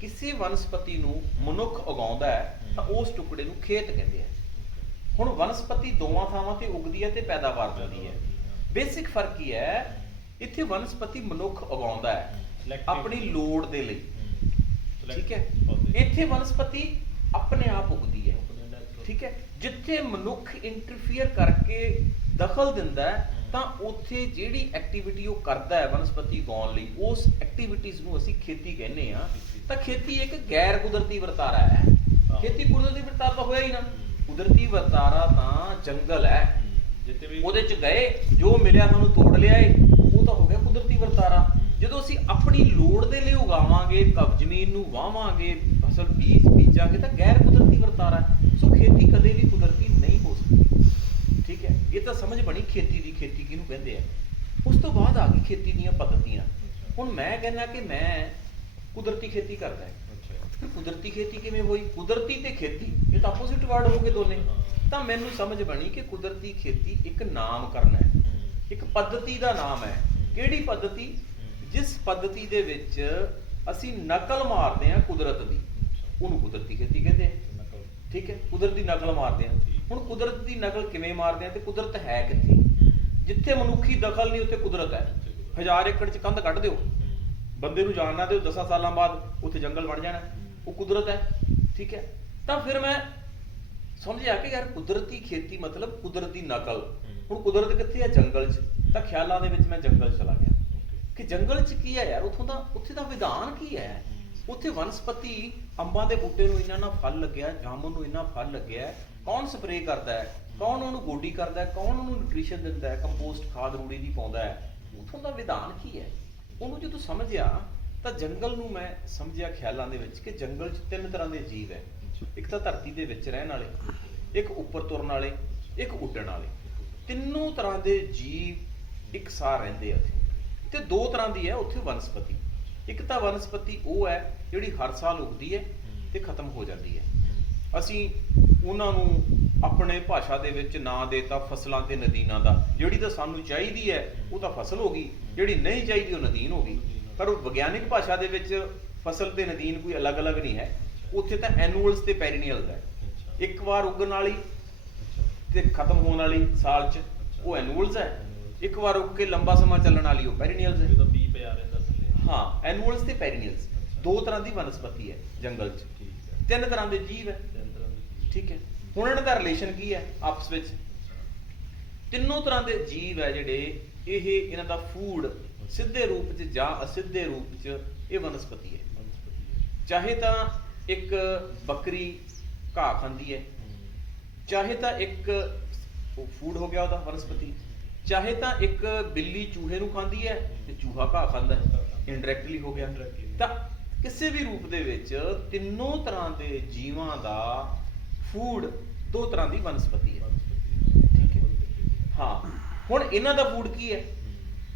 ਕਿਸੇ ਵਨਸਪਤੀ ਨੂੰ ਮਨੁੱਖ ਉਗਾਉਂਦਾ ਹੈ ਤਾਂ ਉਸ ਟੁਕੜੇ ਨੂੰ ਖੇਤ ਕਹਿੰਦੇ ਆ। ਹੁਣ ਵਨਸਪਤੀ ਦੋਵਾਂ ਥਾਵਾਂ ਤੇ ਉਗਦੀ ਹੈ ਤੇ ਪੈਦਾਵਾਰ ਦਿੰਦੀ ਹੈ। ਬੇਸਿਕ ਫਰਕ ਕੀ ਹੈ, ਇੱਥੇ ਵਨਸਪਤੀ ਮਨੁੱਖ ਉਗਾਉਂਦਾ ਹੈ ਆਪਣੀ ਲੋੜ ਦੇ ਲਈ। ਠੀਕ ਹੈ, ਇੱਥੇ ਵਨਸਪਤੀ ਆਪਣੇ ਆਪ ਉਗਦੀ ਹੈ। ਠੀਕ ਹੈ, ਜਿੱਥੇ ਮਨੁੱਖ ਇੰਟਰਫੀਅਰ ਕਰਕੇ ਦਖਲ ਦਿੰਦਾ ਹੈ ਤਾਂ ਉੱਥੇ ਜਿਹੜੀ ਐਕਟੀਵਿਟੀ ਉਹ ਕਰਦਾ ਹੈ ਵਨਸਪਤੀ ਉਗਾਉਣ ਲਈ, ਉਸ ਐਕਟੀਵਿਟੀਜ਼ ਨੂੰ ਅਸੀਂ ਖੇਤੀ ਕਹਿੰਦੇ ਆ। ਤਾਂ ਖੇਤੀ ਇੱਕ ਗੈਰ ਕੁਦਰਤੀ ਵਰਤਾਰਾ ਹੈ। ਖੇਤੀ ਕੁਦਰਤੀ ਵਰਤਾਰਾ ਤਾਂ ਹੋਇਆ ਹੀ ਨਾ। ਕੁਦਰਤੀ ਵਰਤਾਰਾ ਤਾਂ ਜੰਗਲ ਹੈ, ਜਿੱਥੇ ਵੀ ਉਹਦੇ ਚ ਗਏ ਜੋ ਮਿਲਿਆ ਸਾਨੂੰ ਤੋੜ ਲਿਆ ਏ, ਉਹ ਤਾਂ ਹੋ ਗਿਆ ਕੁਦਰਤੀ ਵਰਤਾਰਾ। ਜਦੋਂ ਅਸੀਂ ਆਪਣੀ ਲੋੜ ਦੇ ਲਈ ਉਗਾਵਾਂਗੇ, ਜ਼ਮੀਨ ਨੂੰ ਵਾਵਾਂਗੇ, ਫਸਲ ਬੀਜਾਂਗੇ ਤਾਂ ਗੈਰ ਕੁਦਰਤੀ ਵਰਤਾਰਾ। ਸੋ ਖੇਤੀ ਕਦੇ ਵੀ ਕੁਦਰਤੀ ਨਹੀਂ ਹੋ ਸਕਦੀ। ਠੀਕ ਹੈ, ਇਹ ਤਾਂ ਸਮਝ ਬਣੀ ਖੇਤੀ ਦੀ, ਖੇਤੀ ਕਿਹਨੂੰ ਕਹਿੰਦੇ ਆ। ਉਸ ਤੋਂ ਬਾਅਦ ਆ ਗਈ ਖੇਤੀ ਦੀਆਂ ਪੱਧਤੀਆਂ। ਹੁਣ ਮੈਂ ਕਹਿੰਦਾ ਕਿ ਮੈਂ ਕੁਦਰਤੀ ਖੇਤੀ ਕਰਦਾ ਹੈ। ਫਿਰ ਕੁਦਰਤੀ ਖੇਤੀ ਕਿਵੇਂ ਹੋਈ? ਕੁਦਰਤੀ ਤੇ ਖੇਤੀ ਇਹ ਤਾਂ ਆਪੋਜ਼ਿਟ ਵਰਡ ਹੋ ਗਏ ਦੋਨੇ। ਤਾਂ ਮੈਨੂੰ ਸਮਝ ਬਣੀ ਕਿ ਕੁਦਰਤੀ ਖੇਤੀ ਇੱਕ ਨਾਮਕਰਨ ਹੈ, ਇੱਕ ਪੱਧਤੀ ਦਾ ਨਾਮ ਹੈ। ਕਿਹੜੀ ਪੱਧਤੀ? ਜਿਸ ਪੱਧਤੀ ਦੇ ਵਿੱਚ ਅਸੀਂ ਨਕਲ ਮਾਰਦੇ ਹਾਂ ਕੁਦਰਤ ਦੀ, ਉਹਨੂੰ ਕੁਦਰਤੀ ਖੇਤੀ ਕਹਿੰਦੇ ਆ। ਠੀਕ ਹੈ, ਕੁਦਰਤ ਦੀ ਨਕਲ ਮਾਰਦੇ ਹਾਂ। ਹੁਣ ਕੁਦਰਤ ਦੀ ਨਕਲ ਕਿਵੇਂ ਮਾਰਦੇ ਆ ਤੇ ਕੁਦਰਤ ਹੈ ਕਿੱਥੇ? ਜਿੱਥੇ ਮਨੁੱਖੀ ਦਖਲ ਨਹੀਂ ਉੱਥੇ ਕੁਦਰਤ ਹੈ। 1000 ਏਕੜ 'ਚ ਕੰਧ ਕੱਢ ਦਿਓ, ਬੰਦੇ ਨੂੰ ਜਾਣਨਾ ਦਿਓ, 10 ਸਾਲਾਂ ਬਾਅਦ ਉੱਥੇ ਜੰਗਲ ਬਣ ਜਾਣਾ, ਉਹ ਕੁਦਰਤ ਹੈ। ਠੀਕ ਹੈ, ਤਾਂ ਫਿਰ ਮੈਂ ਸਮਝਿਆ ਕਿ ਯਾਰ ਕੁਦਰਤੀ ਖੇਤੀ ਮਤਲਬ ਕੁਦਰਤੀ ਨਕਲ। ਹੁਣ ਕੁਦਰਤ ਕਿੱਥੇ ਹੈ? ਜੰਗਲ 'ਚ। ਤਾਂ ਖਿਆਲਾਂ ਦੇ ਵਿੱਚ ਮੈਂ ਜੰਗਲ ਚਲਾ ਗਿਆ ਕਿ ਜੰਗਲ 'ਚ ਕੀ ਹੈ ਯਾਰ, ਉੱਥੇ ਦਾ ਵਿਧਾਨ ਕੀ ਹੈ। ਉੱਥੇ ਵਨਸਪਤੀ, ਅੰਬਾਂ ਦੇ ਬੂਟੇ ਨੂੰ ਇੰਨਾ ਫਲ ਲੱਗਿਆ, ਜਾਮੁਨ ਨੂੰ ਇੰਨਾ ਫਲ ਲੱਗਿਆ, ਕੌਣ ਸਪਰੇਅ ਕਰਦਾ ਹੈ, ਕੌਣ ਉਹਨੂੰ ਗੋਡੀ ਕਰਦਾ ਹੈ, ਕੌਣ ਉਹਨੂੰ ਨਿਊਟ੍ਰੀਸ਼ਨ ਦਿੰਦਾ ਹੈ, ਕੰਪੋਸਟ ਖਾਦ ਰੂੜੀ ਦੀ ਪਾਉਂਦਾ ਹੈ, ਉੱਥੋਂ ਦਾ ਵਿਧਾਨ ਕੀ ਹੈ। ਉਹਨੂੰ ਜਦੋਂ ਸਮਝਿਆ ਤਾਂ ਜੰਗਲ ਨੂੰ ਮੈਂ ਸਮਝਿਆ ਖਿਆਲਾਂ ਦੇ ਵਿੱਚ ਕਿ ਜੰਗਲ 'ਚ 3 ਤਰ੍ਹਾਂ ਦੇ ਜੀਵ ਹੈ। ਇੱਕ ਤਾਂ ਧਰਤੀ ਦੇ ਵਿੱਚ ਰਹਿਣ ਵਾਲੇ, ਇੱਕ ਉੱਪਰ ਤੁਰਨ ਵਾਲੇ, ਇੱਕ ਉੱਡਣ ਵਾਲੇ। ਤਿੰਨੋਂ ਤਰ੍ਹਾਂ ਦੇ ਜੀਵ ਇੱਕ ਸਾਰ ਰਹਿੰਦੇ ਆ ਉੱਥੇ। ਤੇ 2 ਤਰ੍ਹਾਂ ਦੀ ਹੈ ਉੱਥੇ ਵਨਸਪਤੀ। ਇੱਕ ਤਾਂ ਵਨਸਪਤੀ ਉਹ ਹੈ ਜਿਹੜੀ ਹਰ ਸਾਲ ਉਗਦੀ ਹੈ ਤੇ ਖਤਮ ਹੋ ਜਾਂਦੀ ਹੈ। ਅਸੀਂ ਉਹਨਾਂ ਨੂੰ ਆਪਣੇ ਭਾਸ਼ਾ ਦੇ ਵਿੱਚ ਨਾਂ ਦੇਤਾ ਫਸਲਾਂ ਤੇ ਨਦੀਨਾਂ ਦਾ। ਜਿਹੜੀ ਤਾਂ ਸਾਨੂੰ ਚਾਹੀਦੀ ਹੈ ਉਹ ਤਾਂ ਫਸਲ ਹੋ ਗਈ, ਜਿਹੜੀ ਨਹੀਂ ਚਾਹੀਦੀ ਉਹ ਨਦੀਨ ਹੋ ਗਈ। ਪਰ ਵਿਗਿਆਨਿਕ ਭਾਸ਼ਾ ਦੇ ਵਿੱਚ ਫਸਲ ਤੇ ਨਦੀਨ ਕੋਈ ਅਲੱਗ-ਅਲੱਗ ਨਹੀਂ ਹੈ। ਉੱਥੇ ਤਾਂ ਐਨੂਅਲਸ ਤੇ ਪੈਰੀਨੀਅਲਸ ਹੈ। ਇੱਕ ਵਾਰ ਉੱਗਣ ਵਾਲੀ ਅੱਛਾ ਤੇ ਖਤਮ ਹੋਣ ਵਾਲੀ ਸਾਲ 'ਚ ਉਹ ਐਨੂਅਲਸ ਹੈ, ਇੱਕ ਵਾਰ ਉੱਗ ਕੇ ਲੰਬਾ ਸਮਾਂ ਚੱਲਣ ਵਾਲੀ ਉਹ ਪੈਰੀਨੀਅਲਸ ਹੈ। ਇਹਦਾ ਬੀ ਪਿਆ ਰਹਿੰਦਾ ਥੱਲੇ। ਹਾਂ, ਐਨੂਅਲਸ ਤੇ ਪੈਰੀਨੀਅਲਸ ਦੋ ਤਰ੍ਹਾਂ ਦੀ ਵਨਸਪਤੀ ਹੈ ਜੰਗਲ 'ਚ, ਠੀਕ ਹੈ। ਤਿੰਨ ਤਰ੍ਹਾਂ ਦੇ ਜੀਵ ਹੈ। ਤਿੰਨ ਤਰ੍ਹਾਂ ਦੀ ਠੀਕ ਹੈ, ਹੁਣ ਇਹਨਾਂ ਦਾ ਰਿਲੇਸ਼ਨ ਕੀ ਹੈ ਆਪਸ ਵਿੱਚ? ਤਿੰਨੋਂ ਤਰ੍ਹਾਂ ਦੇ ਜੀਵ ਹੈ ਜਿਹੜੇ ਇਹ ਇਹਨਾਂ ਦਾ ਫੂਡ ਸਿੱਧੇ ਰੂਪ 'ਚ ਜਾਂ ਅਸਿੱਧੇ ਰੂਪ 'ਚ ਇਹ ਵਨਸਪਤੀ ਹੈ। ਵਨਸਪਤੀ ਹੈ। ਚਾਹੇ ਤਾਂ ਇੱਕ ਬੱਕਰੀ ਘਾਹ ਖਾਂਦੀ ਹੈ, ਚਾਹੇ ਤਾਂ ਇੱਕ ਫੂਡ ਹੋ ਗਿਆ ਉਹਦਾ ਵਨਸਪਤੀ, ਚਾਹੇ ਤਾਂ ਇੱਕ ਬਿੱਲੀ ਚੂਹੇ ਨੂੰ ਖਾਂਦੀ ਹੈ ਤੇ ਚੂਹਾ ਘਾਹ ਖਾਂਦਾ ਹੈ, ਇੰਡਾਇਰੈਕਟਲੀ ਹੋ ਗਿਆ। Indirectly। ਤਾਂ ਕਿਸੇ ਵੀ ਰੂਪ ਦੇ ਵਿੱਚ ਤਿੰਨੋਂ ਤਰ੍ਹਾਂ ਦੇ ਜੀਵਾਂ ਦਾ ਫੂਡ ਦੋ ਤਰ੍ਹਾਂ ਦੀ ਵਨਸਪਤੀ ਹੈ। ਠੀਕ ਹੈ। ਹਾਂ, ਹੁਣ ਇਹਨਾਂ ਦਾ ਫੂਡ ਕੀ ਹੈ?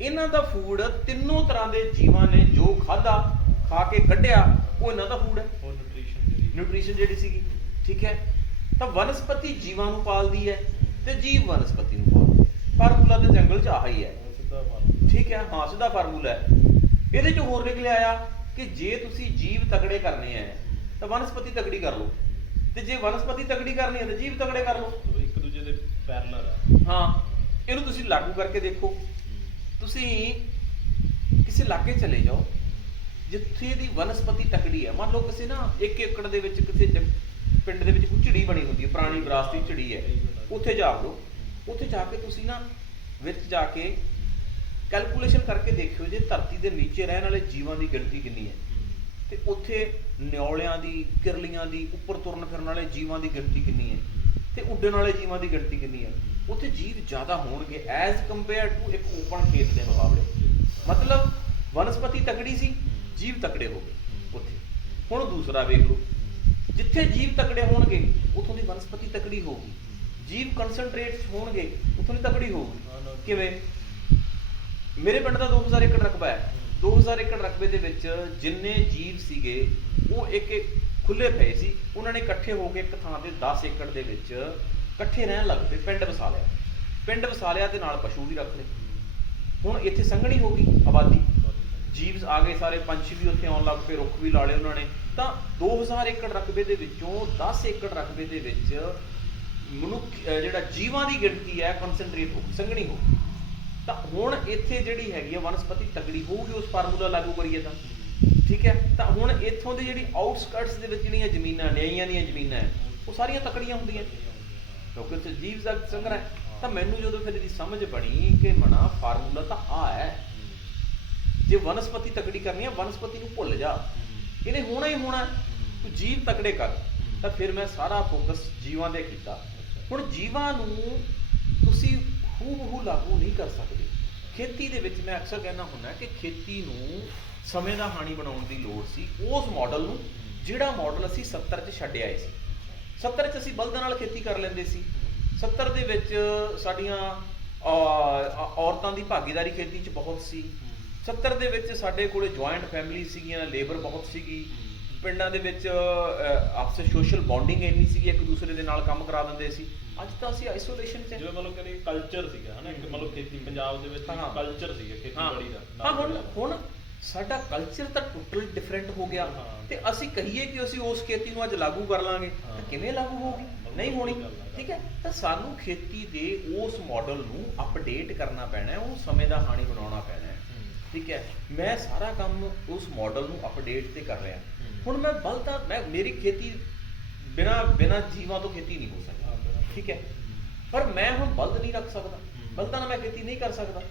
ਇਹਨਾਂ ਦਾ ਫੂਡ ਤਿੰਨੋਂ ਤਰ੍ਹਾਂ ਦੇ ਜੀਵਾਂ ਨੇ ਜੋ ਖਾਧਾ, ਖਾ ਕੇ ਕੱਢਿਆ, ਉਹ ਇਹਨਾਂ ਦਾ ਫੂਡ ਹੈ। ਉਹ ਨਿਊਟ੍ਰੀਸ਼ਨ ਜਿਹੜੀ ਸੀਗੀ। ਠੀਕ ਹੈ, ਤਾਂ ਵਨਸਪਤੀ ਜੀਵਾਂ ਨੂੰ ਪਾਲਦੀ ਹੈ ਤੇ ਜੀਵ ਵਨਸਪਤੀ ਨੂੰ ਪਾਲਦੀ ਹੈ। ਫਾਰਮੂਲਾ ਤਾਂ ਜੰਗਲ 'ਚ ਆਹ ਹੀ ਹੈ। ਸਿੱਧਾ ਫਾਰਮੂਲਾ। ਠੀਕ ਹੈ, ਹਾਂ, ਸਿੱਧਾ ਫਾਰਮੂਲਾ ਹੈ। ਇਹਦੇ 'ਚ ਹੋਰ ਨਿਕਲ ਆਇਆ ਕਿ ਜੇ ਤੁਸੀਂ ਜੀਵ ਤਗੜੇ ਕਰਨੇ ਆ ਤਾਂ ਵਨਸਪਤੀ ਤਗੜੀ ਕਰ ਲਓ, ਤੇ ਜੇ ਵਨਸਪਤੀ ਤਗੜੀ ਕਰਨੀ ਹੈ ਤਾਂ ਜੀਵ ਤਗੜੇ ਕਰ ਲਓ। ਉਹ ਇੱਕ ਦੂਜੇ ਦੇ ਪੈਰਲਲ ਹੈ। ਹਾਂ, ਇਹਨੂੰ ਤੁਸੀਂ ਲਾਗੂ ਕਰਕੇ ਦੇਖੋ। ਤੁਸੀਂ ਕਿਸੇ ਇਲਾਕੇ ਚਲੇ ਜਾਓ ਜਿੱਥੇ ਦੀ ਵਨਸਪਤੀ ਤਕੜੀ ਹੈ। ਮੰਨ ਲਓ ਕਿਸੇ ਨਾ 1 ਏਕੜ ਦੇ ਵਿੱਚ ਕਿਸੇ ਪਿੰਡ ਦੇ ਵਿੱਚ ਕੋਈ ਝਿੜੀ ਬਣੀ ਹੁੰਦੀ ਹੈ, ਪੁਰਾਣੀ ਵਿਰਾਸਤੀ ਝਿੜੀ ਹੈ, ਉੱਥੇ ਜਾ ਵੜੋ। ਉੱਥੇ ਜਾ ਕੇ ਤੁਸੀਂ ਨਾ ਵਿੱਚ ਜਾ ਕੇ ਕੈਲਕੂਲੇਸ਼ਨ ਕਰਕੇ ਦੇਖਿਓ ਜੇ ਧਰਤੀ ਦੇ ਨੀਚੇ ਰਹਿਣ ਵਾਲੇ ਜੀਵਾਂ ਦੀ ਗਿਣਤੀ ਕਿੰਨੀ ਹੈ, ਤੇ ਉੱਥੇ ਨਿਓਲਿਆਂ ਦੀ, ਕਿਰਲੀਆਂ ਦੀ, ਉੱਪਰ ਤੁਰਨ ਫਿਰਨ ਵਾਲੇ ਜੀਵਾਂ ਦੀ ਗਿਣਤੀ ਕਿੰਨੀ ਹੈ, ਤੇ ਉੱਡਣ ਵਾਲੇ ਜੀਵਾਂ ਦੀ ਗਿਣਤੀ ਕਿੰਨੀ ਹੈ। ਉੱਥੇ ਜੀਵ ਜ਼ਿਆਦਾ ਹੋਣਗੇ ਐਜ਼ ਕੰਪੇਅਰ ਟੂ ਇੱਕ ਓਪਨ ਖੇਤ ਦੇ ਮੁਕਾਬਲੇ। ਮਤਲਬ ਵਨਸਪਤੀ ਤਕੜੀ ਸੀ, ਜੀਵ ਤਕੜੇ ਹੋ ਗਏ ਉੱਥੇ। ਹੁਣ ਦੂਸਰਾ ਵੇਖ ਲਓ, ਜਿੱਥੇ ਜੀਵ ਤਕੜੇ ਹੋਣਗੇ ਉੱਥੋਂ ਦੀ ਵਨਸਪਤੀ ਤਕੜੀ ਹੋਊਗੀ। ਜੀਵ ਕਨਸੈਂਟਰੇਟ ਹੋਣਗੇ ਉੱਥੋਂ ਦੀ ਤਕੜੀ ਹੋਊਗੀ। ਕਿਵੇਂ? ਮੇਰੇ ਪਿੰਡ ਦਾ 2000 ਏਕੜ ਰਕਬਾ ਹੈ। 2000 ਏਕੜ ਰਕਬੇ ਦੇ ਵਿੱਚ ਜਿੰਨੇ ਜੀਵ ਸੀਗੇ ਉਹ ਇੱਕ ਖੁੱਲੇ ਪਏ ਸੀ। ਉਹਨਾਂ ਨੇ ਇਕੱਠੇ ਹੋ ਕੇ ਇੱਕ ਥਾਂ ਤੇ 10 ਏਕੜ ਦੇ ਵਿੱਚ ਇਕੱਠੇ ਰਹਿਣ ਲੱਗ ਪਏ, ਪਿੰਡ ਵਸਾ ਲਿਆ। ਪਿੰਡ ਵਸਾ ਲਿਆ ਤੇ ਨਾਲ ਪਸ਼ੂ ਵੀ ਰੱਖ ਲਏ। ਹੁਣ ਇੱਥੇ ਸੰਘਣੀ ਹੋ ਗਈ ਆਬਾਦੀ, ਜੀਵ ਆ ਗਏ ਸਾਰੇ, ਪੰਛੀ ਵੀ ਉੱਥੇ ਆਉਣ ਲੱਗ ਪਏ, ਰੁੱਖ ਵੀ ਲਾ ਲਏ ਉਹਨਾਂ ਨੇ। ਤਾਂ 2000 ਏਕੜ ਰਕਬੇ ਦੇ ਵਿੱਚੋਂ 10 ਏਕੜ ਰਕਬੇ ਦੇ ਵਿੱਚ ਮਨੁੱਖ ਜਿਹੜਾ ਜੀਵਾਂ ਦੀ ਗਿਣਤੀ ਹੈ ਕਨਸੈਂਟਰੇਟ ਹੋ ਗਈ, ਸੰਘਣੀ ਹੋ ਗਈ। ਤਾਂ ਹੁਣ ਇੱਥੇ ਜਿਹੜੀ ਹੈਗੀ ਆ ਵਨਸਪਤੀ ਤਕੜੀ ਹੋਊਗੀ ਉਸ ਫਾਰਮੂਲਾ ਲਾਗੂ ਕਰੀਏ ਤਾਂ। ਠੀਕ ਹੈ, ਤਾਂ ਹੁਣ ਇੱਥੋਂ ਦੀ ਜਿਹੜੀ ਆਊਟਸਕਰਟਸ ਦੇ ਵਿੱਚ ਜਿਹੜੀਆਂ ਜ਼ਮੀਨਾਂ, ਨਿਆਈਆਂ ਦੀਆਂ ਜ਼ਮੀਨਾਂ ਉਹ ਸਾਰੀਆਂ ਤਕੜੀਆਂ ਹੁੰਦੀਆਂ ਕਿਉਂਕਿ ਉੱਥੇ ਜੀਵ ਜਗਤ ਸੰਘਣਾ ਹੈ। ਤਾਂ ਮੈਨੂੰ ਜਦੋਂ ਫਿਰ ਇਹਦੀ ਸਮਝ ਬਣੀ ਕਿ ਮਨਾ ਫਾਰਮੂਲਾ ਤਾਂ ਆ ਹੈ, ਜੇ ਵਨਸਪਤੀ ਤਕੜੀ ਕਰਨੀ ਹੈ ਵਨਸਪਤੀ ਨੂੰ ਭੁੱਲ ਜਾ, ਇਹਨੇ ਹੋਣਾ ਹੀ ਹੋਣਾ, ਤੂੰ ਜੀਵ ਤਕੜੇ ਕਰ। ਤਾਂ ਫਿਰ ਮੈਂ ਸਾਰਾ ਫੋਕਸ ਜੀਵਾਂ ਤੇ ਕੀਤਾ। ਹੁਣ ਜੀਵਾਂ ਨੂੰ ਤੁਸੀਂ ਹੂ ਲਾਗੂ ਨਹੀਂ ਕਰ ਸਕਦੇ। ਖੇਤੀ ਦੇ ਵਿੱਚ ਮੈਂ ਅਕਸਰ ਕਹਿਣਾ ਹੁੰਦਾ ਕਿ ਖੇਤੀ ਨੂੰ ਸਮੇਂ ਦਾ ਹਾਣੀ ਬਣਾਉਣ ਦੀ ਲੋੜ ਸੀ, ਉਸ ਮਾਡਲ ਨੂੰ ਜਿਹੜਾ ਮਾਡਲ ਅਸੀਂ 70 'ਚ ਛੱਡ ਆਏ ਸੀ। 70 'ਚ ਅਸੀਂ ਬਲਦਾਂ ਨਾਲ ਖੇਤੀ ਕਰ ਲੈਂਦੇ ਸੀ। 70 ਦੇ ਵਿੱਚ ਸਾਡੀਆਂ ਔਰਤਾਂ ਦੀ ਭਾਗੀਦਾਰੀ ਖੇਤੀ 'ਚ ਬਹੁਤ ਸੀ। 70 ਦੇ ਵਿੱਚ ਸਾਡੇ ਕੋਲੇ ਜੁਆਇੰਟ ਫੈਮਿਲੀ ਸੀਗੀਆਂ, ਲੇਬਰ ਬਹੁਤ ਸੀਗੀ। ਪਿੰਡਾਂ ਦੇ ਵਿੱਚ ਆਪਸੇ ਸੋਸ਼ਲ ਬੌਂਡਿੰਗ ਇੰਨੀ ਸੀਗੀ, ਇੱਕ ਦੂਸਰੇ ਦੇ ਨਾਲ ਕੰਮ ਕਰਾ ਦਿੰਦੇ ਸੀ। ਅੱਜ ਤਾਂ ਅਸੀਂ ਆਈਸੋਲੇਸ਼ਨ 'ਚ, ਜਿਵੇਂ ਮਤਲਬ ਕਿ ਕਲਚਰ ਸੀਗਾ ਹਨਾ, ਇੱਕ ਮਤਲਬ ਖੇਤੀ ਪੰਜਾਬ ਦੇ ਵਿੱਚ ਕਲਚਰ ਸੀਗਾ ਖੇਤੀਬਾੜੀ ਦਾ। ਹਾਂ, ਹੁਣ ਸਾਡਾ ਕਲਚਰ ਤਾਂ ਟੋਟਲ ਡਿਫਰੈਂਟ ਹੋ ਗਿਆ। ਤੇ ਅਸੀਂ ਕਹੀਏ ਕਿ ਅਸੀਂ ਉਸ ਖੇਤੀ ਨੂੰ ਅੱਜ ਲਾਗੂ ਕਰ ਲਾਂਗੇ ਤਾਂ ਕਿਵੇਂ ਲਾਗੂ ਹੋਊਗੀ? ਨਹੀਂ ਹੋਣੀ। ਠੀਕ ਹੈ, ਤਾਂ ਸਾਨੂੰ ਖੇਤੀ ਦੇ ਉਸ ਮਾਡਲ ਨੂੰ ਅਪਡੇਟ ਕਰਨਾ ਪੈਣਾ ਹੈ, ਉਹ ਸਮੇਂ ਦਾ ਹਾਣੀ ਬਣਾਉਣਾ ਪੈਣਾ ਹੈ। ਠੀਕ ਹੈ, ਮੈਂ ਸਾਰਾ ਕੰਮ ਉਸ ਮਾਡਲ ਨੂੰ ਅਪਡੇਟ ਤੇ ਕਰ ਰਿਹਾ। ਹੁਣ ਮੈਂ ਮੇਰੀ ਖੇਤੀ ਬਿਨਾ ਜੀਵਾਂ ਤੋਂ ਖੇਤੀ ਨਹੀਂ ਹੋ ਸਕਦੀ। ਠੀਕ ਹੈ, ਪਰ ਮੈਂ ਹੁਣ ਬਲਦ ਨਹੀਂ ਰੱਖ ਸਕਦਾ, ਬਲਦਾਂ ਨਾਲ ਮੈਂ ਖੇਤੀ ਨਹੀਂ ਕਰ ਸਕਦਾ।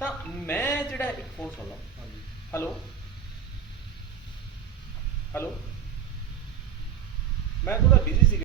ਤਾਂ ਮੈਂ ਜਿਹੜਾ ਇੱਕ ਫੋਨ ਸੁਣ ਲਾ। ਹੈਲੋ, ਮੈਂ ਥੋੜਾ ਬਿਜ਼ੀ ਸੀ।